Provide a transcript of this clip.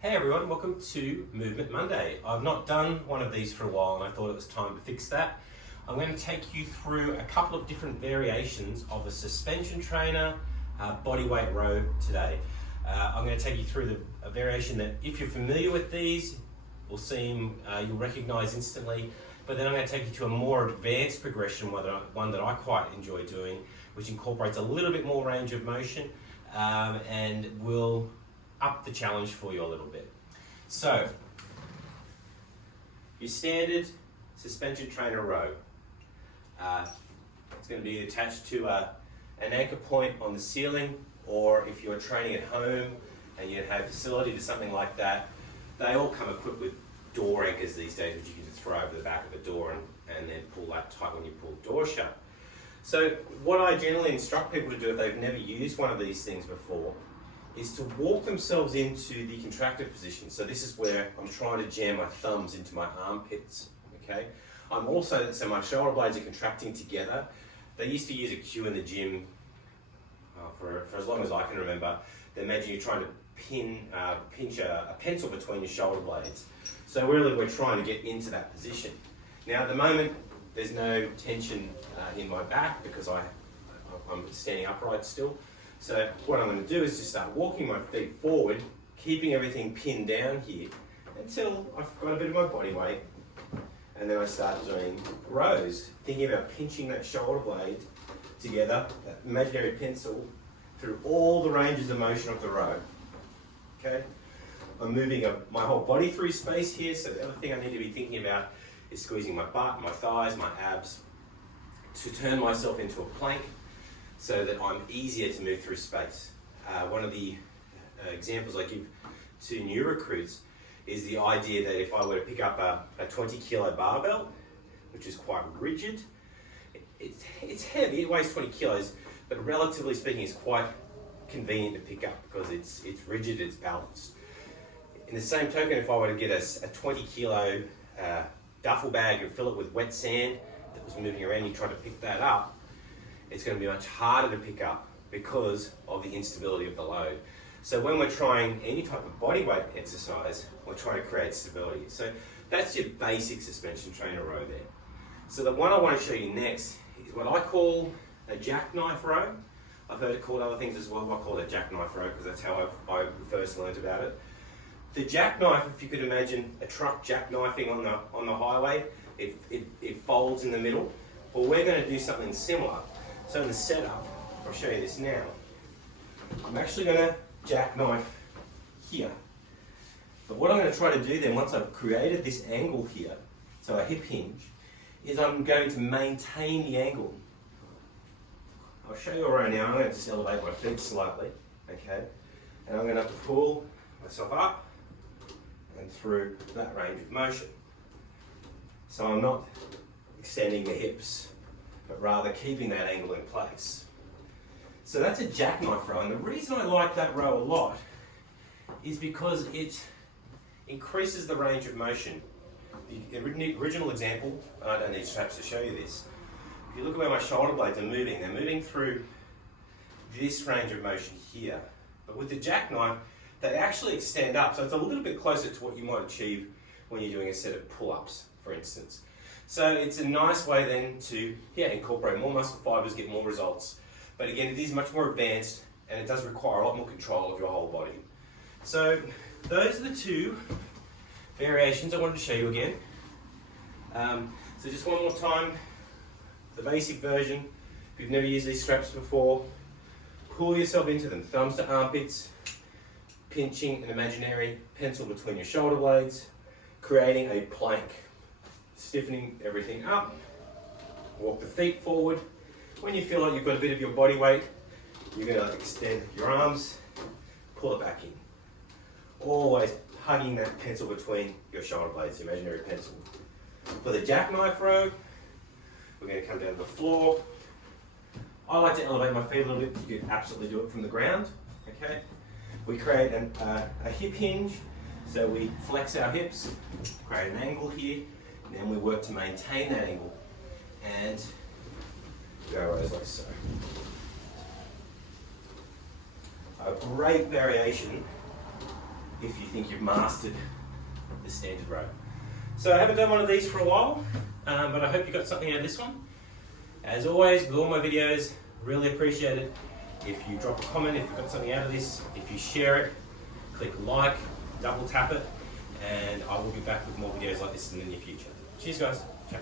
Hey everyone, welcome to Movement Monday. I've not done one of these for a while and I thought it was time to fix that. I'm going to take you through a couple of different variations of a suspension trainer bodyweight row today. I'm going to take you through a variation that, if you're familiar with these, you'll recognize instantly. But then I'm going to take you to a more advanced progression, one that I quite enjoy doing, which incorporates a little bit more range of motion and will up the challenge for you a little bit. So, your standard suspension trainer row. It's going to be attached to an anchor point on the ceiling, or if you're training at home and you have facility to something like that, they all come equipped with door anchors these days, which you can just throw over the back of a door and then pull that tight when you pull the door shut. So what I generally instruct people to do if they've never used one of these things before is to walk themselves into the contracted position. So this is where I'm trying to jam my thumbs into my armpits, okay? So my shoulder blades are contracting together. They used to use a cue in the gym for as long as I can remember. They imagine you're trying to pinch a pencil between your shoulder blades. So really we're trying to get into that position. Now at the moment, there's no tension in my back because I'm standing upright still. So what I'm going to do is just start walking my feet forward, keeping everything pinned down here until I've got a bit of my body weight, and then I start doing rows, thinking about pinching that shoulder blade together, that imaginary pencil, through all the ranges of motion of the row. Okay? I'm moving my whole body through space here, so the other thing I need to be thinking about is squeezing my butt, my thighs, my abs, to turn myself into a plank, so that I'm easier to move through space. One of the examples I give to new recruits is the idea that if I were to pick up a 20 kilo barbell, which is quite rigid, it's heavy, it weighs 20 kilos, but relatively speaking it's quite convenient to pick up because it's rigid, it's balanced. In the same token, if I were to get a 20 kilo duffel bag and fill it with wet sand that was moving around, you try to pick that up, it's going to be much harder to pick up because of the instability of the load. So when we're trying any type of body weight exercise, we're trying to create stability. So that's your basic suspension trainer row there. So the one I want to show you next is what I call a jackknife row. I've heard it called other things as well. I call it a jackknife row because that's how I first learned about it. The jackknife, if you could imagine a truck jackknifing on the highway, it folds in the middle. Well, we're going to do something similar. So in the setup, I'll show you this now. I'm actually going to jackknife here. But what I'm going to try to do then, once I've created this angle here, so a hip hinge, is I'm going to maintain the angle. I'll show you a row now. I'm going to just elevate my feet slightly, okay? And I'm going to pull myself up and through that range of motion. So I'm not extending the hips, but rather keeping that angle in place. So that's a jackknife row, and the reason I like that row a lot is because it increases the range of motion. The original example, I don't need straps to show you this. If you look at where my shoulder blades are moving, they're moving through this range of motion here. But with the jackknife, they actually extend up, so it's a little bit closer to what you might achieve when you're doing a set of pull-ups, for instance. So it's a nice way then to incorporate more muscle fibers, get more results. But again, it is much more advanced and it does require a lot more control of your whole body. So those are the two variations I wanted to show you again. So just one more time, the basic version. If you've never used these straps before, pull yourself into them, thumbs to armpits, pinching an imaginary pencil between your shoulder blades, creating a plank. Stiffening everything up, walk the feet forward. When you feel like you've got a bit of your body weight, you're going to extend your arms, pull it back in. Always hugging that pencil between your shoulder blades, the imaginary pencil. For the jackknife row, we're going to come down to the floor. I like to elevate my feet a little bit. You can absolutely do it from the ground. Okay. We create a hip hinge, so we flex our hips, create an angle here. And then we work to maintain that angle and go rows like so. A great variation if you think you've mastered the standard row. So I haven't done one of these for a while, but I hope you got something out of this one. As always, with all my videos, really appreciate it if you drop a comment if you got something out of this, if you share it, click like, double tap it, and I will be back with more videos like this in the near future. Cheers guys. Ciao.